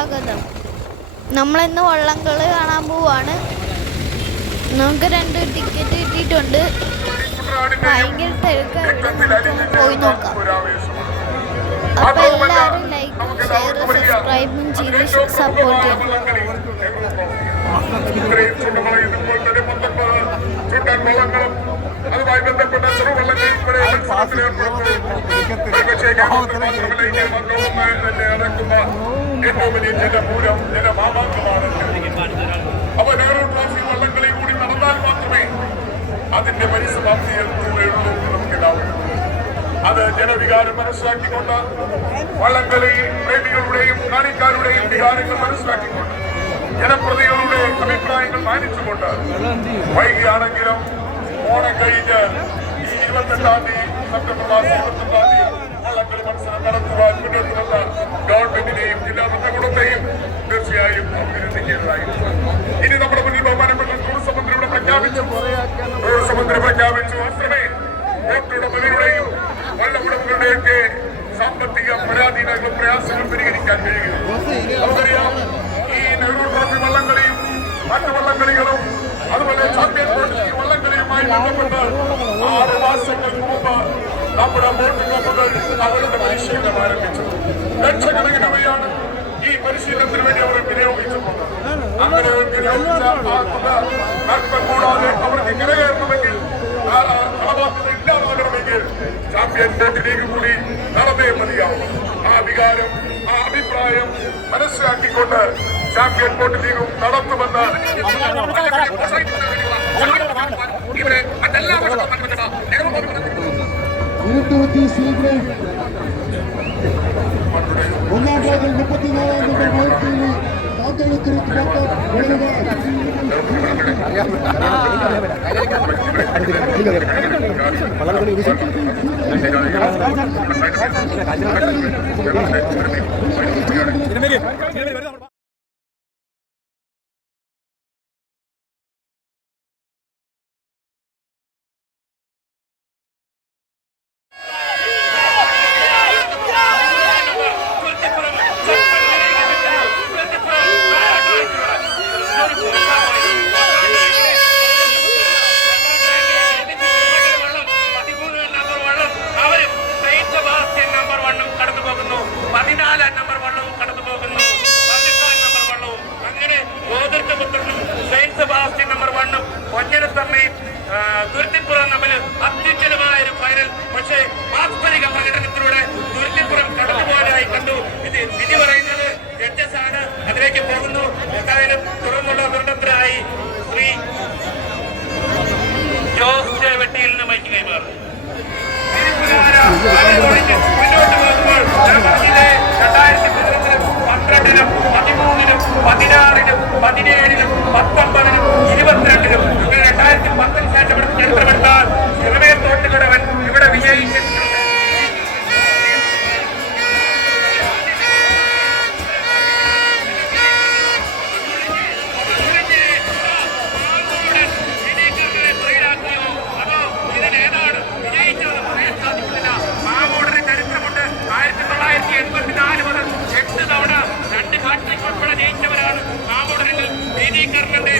സ്വാഗതം. നമ്മളിന്ന് വള്ളംകളി കാണാൻ പോവാണ്. നമുക്ക് 2 ടിക്കറ്റ് കിട്ടിയിട്ടുണ്ട്. ഭയങ്കര തിരക്കായിട്ട് പോയി നോക്കാം. അപ്പോൾ എല്ലാവരും ലൈക്കും ഷെയറും സബ്സ്ക്രൈബും ചെയ്ത് സപ്പോർട്ട് ചെയ്യണം. അതുമായി ബന്ധപ്പെട്ട നടക്കുന്ന ഏറ്റവും വലിയ ജലമൂലം ജലമാമാങ്കമാണ്. അപ്പൊ നെഹ്റു ട്രോഫി വള്ളംകളി കൂടി നടന്നാൽ മാത്രമേ അതിന്റെ പരിസമാപ്തിയിൽ നമുക്കിടാവൂ. അത് ജനവികാരം മനസ്സിലാക്കിക്കൊണ്ട് വള്ളംകളി പ്രേമികളുടെയും കാണിക്കാരുടെയും വികാരങ്ങൾ മനസ്സിലാക്കിക്കൊണ്ട് ജനപ്രതിനിധികളുടെ അഭിപ്രായങ്ങൾ മാനിച്ചുകൊണ്ട് വൈകിയാണെങ്കിലും ഓണം കഴിഞ്ഞ് ഈ 28-ാം തീയതി സെപ്റ്റംബർ മാസം 28-ാം തീയതി വള്ളംകളി മത്സരം നടത്തുവാൻ മുന്നോട്ട് വന്ന ഗവൺമെന്റിനെയും ജില്ലാ ഭരണകൂടത്തെയും തീർച്ചയായും അഭിനന്ദിക്കേണ്ടതായിരുന്നു. ഇനി നമ്മുടെ മുന്നിൽ ബഹുമാനപ്പെട്ട ടൂറിസം മന്ത്രിയുടെ പ്രഖ്യാപിച്ചു മാത്രമേ ബോട്ടുടമകളുടെയും വള്ളമുടമകളുടെയൊക്കെ സാമ്പത്തിക പരാധീനങ്ങളും പ്രയാസങ്ങളും പരിഹരിക്കാൻ കഴിയുകയുള്ളൂ. നമുക്കറിയാം, ഈ നെഹ്റു ട്രോഫി വള്ളംകളിയും മറ്റു വള്ളംകളികളും അതുപോലെ ചാമ്പ്യൻ ട്രോഫി വള്ളംകളിയുമായി ബന്ധപ്പെട്ട് 6 മാസങ്ങൾക്ക് മുമ്പ് നമ്മുടെ ബോട്ട് ക്ലബ്ബുകൾ അവരുടെ പരിശീലനം ആരംഭിച്ചു. ലക്ഷക്കണക്കിന് രൂപയാണ് ഈ പരിശീലനത്തിന് വേണ്ടി അവർ വിനിയോഗിച്ചിട്ടുണ്ട്. അങ്ങനെ കൂടാതെ അവർക്ക് കരകയറണമെങ്കിൽ കളവാക്കത ഇല്ലാതെ നടക്കണമെങ്കിൽ ചാമ്പ്യൻ ബോട്ട് ലീഗ് കൂടി നടന്നേ മതിയാവും. ആ വികാരം, ആ അഭിപ്രായം മനസ്സിലാക്കിക്കൊണ്ട് ചാമ്പ്യൻ ബോട്ട് ലീഗും നടത്തുമെന്ന് ഒന്നാം ഭാഗം 34-ാം നമ്പർ മൈക്കിളിൽ താന്തളത്തിരുത്ത് തുരുത്തിപ്പുറം തമ്മിൽ അത്യുജ്വലമായ ഒരു ഫൈനൽ. പക്ഷേ വാസ്തവിക പ്രകടനത്തിലൂടെ തുരുത്തിപ്പുറം കടന്നുപോകാനായി കണ്ടു. ഇത് വിധി പറയുന്നത് ജഡ്ജസ് ആണ്. അതിലേക്ക് പോകുന്നു. എന്തായാലും തുടർന്നുള്ള നിർണത്തിനായി ശ്രീ ജോസ് ചേവട്ടിയിൽ നിന്ന് മൈക്ക് കൈമാറും. മുന്നോട്ട് പോകുമ്പോൾ 2011-ലും 12-ലും 13-ലും 16-ലും 17-ലും 19-ലും 22-ലും 2010-ന് ശേഷം ചരിത്രമെടുത്താൽ ചെറുവേ തോട്ടുകടവൻ ഇവിടെ വിജയിച്ചിട്ടുണ്ട്. ജയിച്ചവരാണ് മാമൂടനിൽ നീതീകരണന്റെ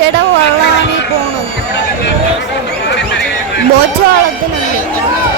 ബോച്ചയുടെ വള്ളമാണ് ഈ പോണത്. ബോച്ച വള്ളത്തിലുണ്ട്.